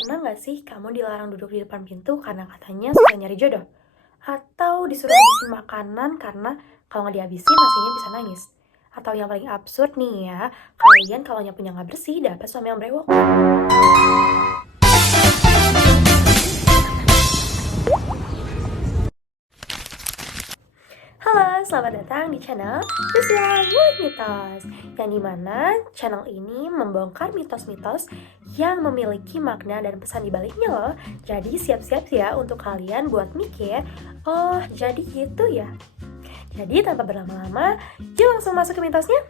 Pernah nggak sih kamu dilarang duduk di depan pintu karena katanya susah nyari jodoh? Atau disuruh habisin makanan karena kalau nggak dihabisin nasinya bisa nangis? Atau yang paling absurd nih ya, kalian kalau nyapunya nggak bersih dapat suami yang brewok. Halo, selamat datang di channel Priscilla Ngulik Mitos, yang dimana channel ini membongkar mitos-mitos yang memiliki makna dan pesan di baliknya loh. Jadi siap-siap ya untuk kalian buat mikir, oh jadi gitu ya. Jadi tanpa berlama-lama, yuk langsung masuk ke mitosnya.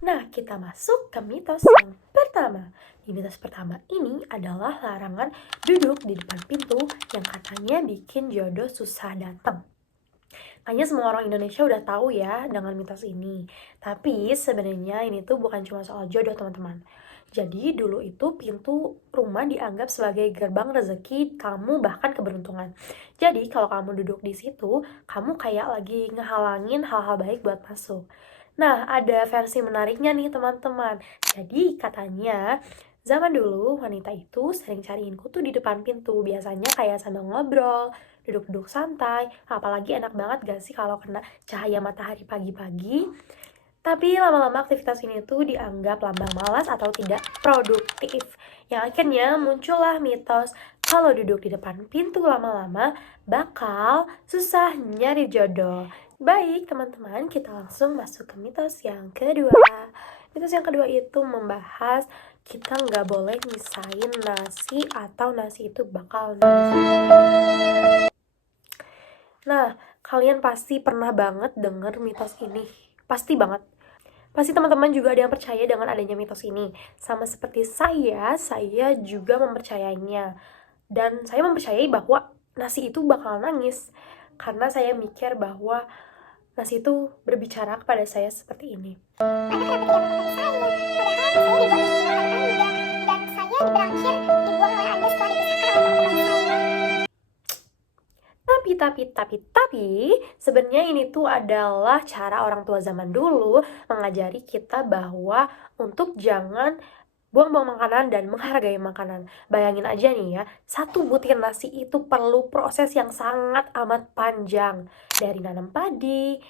Nah, kita masuk ke mitos yang pertama. Di mitos pertama ini adalah larangan duduk di depan pintu yang katanya bikin jodoh susah datang. Kayaknya semua orang Indonesia udah tahu ya dengan mitos ini. Tapi sebenarnya ini tuh bukan cuma soal jodoh teman-teman. Jadi dulu itu pintu rumah dianggap sebagai gerbang rezeki kamu bahkan keberuntungan. Jadi kalau kamu duduk di situ, kamu kayak lagi ngehalangin hal-hal baik buat masuk. Nah, ada versi menariknya nih teman-teman. Jadi katanya zaman dulu wanita itu sering cariin kutu di depan pintu, biasanya kayak sambil ngobrol, duduk-duduk santai, apalagi enak banget gak sih kalau kena cahaya matahari pagi-pagi. Tapi lama-lama aktivitas ini tuh dianggap lambang malas atau tidak produktif. Yang akhirnya muncullah mitos kalau duduk di depan pintu lama-lama bakal susah nyari jodoh. Baik teman-teman, kita langsung masuk ke mitos yang kedua. Mitos yang kedua itu membahas kita nggak boleh misahin nasi atau nasi itu bakal nangis. Nah, kalian pasti pernah banget denger mitos ini. Pasti banget. Pasti teman-teman juga ada yang percaya dengan adanya mitos ini. Sama seperti saya juga mempercayainya. Dan saya mempercayai bahwa nasi itu bakal nangis. Karena saya mikir bahwa nasi itu berbicara kepada saya seperti ini. Tapi, sebenarnya ini tuh adalah cara orang tua zaman dulu mengajari kita bahwa untuk jangan buang-buang makanan dan menghargai makanan. Bayangin aja nih ya, satu butir nasi itu perlu proses yang sangat amat panjang. Dari nanam padi,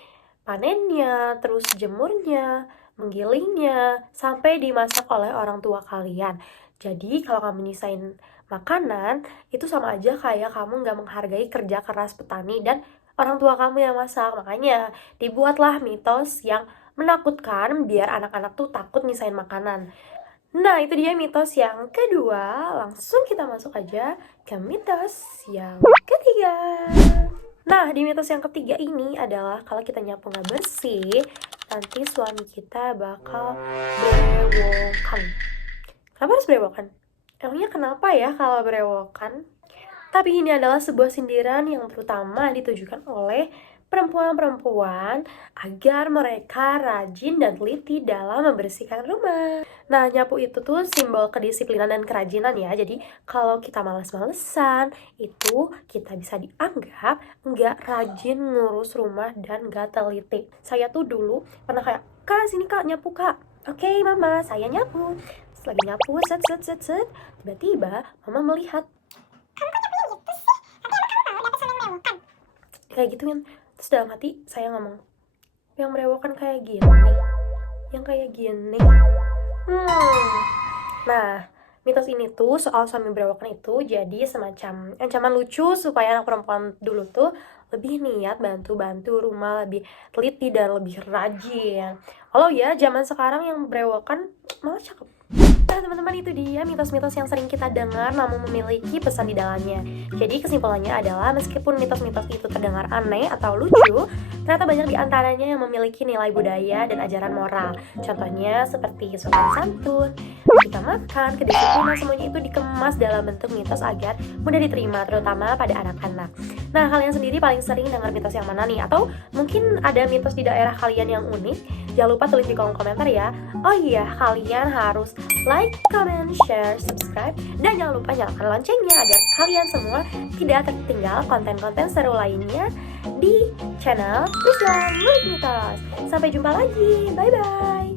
panennya, terus jemurnya, menggilingnya, sampai dimasak oleh orang tua kalian. Jadi kalau kamu nyisain makanan, itu sama aja kayak kamu gak menghargai kerja keras petani dan orang tua kamu yang masak. Makanya dibuatlah mitos yang menakutkan biar anak-anak tuh takut nyisain makanan. Nah, itu dia mitos yang kedua. Langsung kita masuk aja ke mitos yang ketiga. Nah, di mitos yang ketiga ini adalah kalau kita nyapu gak bersih, nanti suami kita bakal berewokan. Kenapa harus berewokan? Emangnya kenapa ya kalau berewokan? Tapi ini adalah sebuah sindiran yang terutama ditujukan oleh perempuan-perempuan agar mereka rajin dan teliti dalam membersihkan rumah. Nah, nyapu itu tuh simbol kedisiplinan dan kerajinan ya. Jadi kalau kita males-malesan, itu kita bisa dianggap nggak rajin ngurus rumah dan nggak teliti. Saya tuh dulu pernah kayak, "Kak, sini Kak, nyapu Kak." "Oke, Mama, saya nyapu." Lagi nyapu, set, tiba-tiba Mama melihat, "Kamu kok nyapunya gitu sih? Nanti emang kamu mau dapet sama yang merewokan?" Kayak gitu kan. Terus dalam hati saya ngomong, yang merewokan kayak gini, yang kayak gini. Nah, mitos ini tuh soal suami berewokan itu jadi semacam ancaman lucu supaya anak perempuan dulu tuh lebih niat bantu-bantu rumah, lebih teliti dan lebih rajin. Kalau ya zaman sekarang yang berewokan malah cakep. Nah teman-teman, itu dia mitos-mitos yang sering kita dengar namun memiliki pesan di dalamnya. Jadi kesimpulannya adalah meskipun mitos-mitos itu terdengar aneh atau lucu, ternyata banyak di antaranya yang memiliki nilai budaya dan ajaran moral. Contohnya seperti sopan santun, kita makan, kedisiplinan, semuanya itu dikemas dalam bentuk mitos agar mudah diterima, terutama pada anak-anak. Nah, kalian sendiri paling sering dengar mitos yang mana nih? Atau mungkin ada mitos di daerah kalian yang unik? Jangan lupa tulis di kolom komentar ya. Oh iya, kalian harus like, comment, share, subscribe, dan jangan lupa nyalakan loncengnya agar kalian semua tidak tertinggal konten-konten seru lainnya di channel Priscilla Ngulik Mitos. Sampai jumpa lagi, bye-bye.